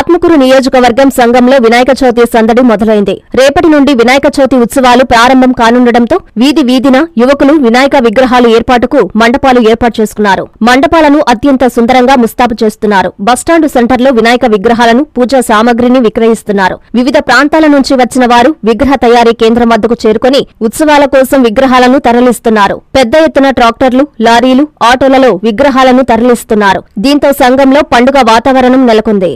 ఆత్మకూరు నియోజకవర్గం సంఘంలో వినాయక చవితి సందడి మొదలైంది. రేపటి నుండి వినాయక చవితి ఉత్సవాలు ప్రారంభం కానుండటంతో వీధి వీధిన యువకులు వినాయక విగ్రహాలు ఏర్పాటుకు మండపాలు ఏర్పాటు చేసుకున్నారు. మండపాలను అత్యంత సుందరంగా ముస్తాబు చేస్తున్నారు. బస్టాండు సెంటర్లో వినాయక విగ్రహాలను, పూజా సామగ్రిని విక్రయిస్తున్నారు. వివిధ ప్రాంతాల నుంచి వచ్చిన వారు విగ్రహ తయారీ కేంద్రం వద్దకు చేరుకుని ఉత్సవాల కోసం విగ్రహాలను తరలిస్తున్నారు. పెద్ద ఎత్తున ట్రాక్టర్లు, లారీలు, ఆటోలలో విగ్రహాలను తరలిస్తున్నారు. దీంతో సంఘంలో పండుగ వాతావరణం నెలకొంది.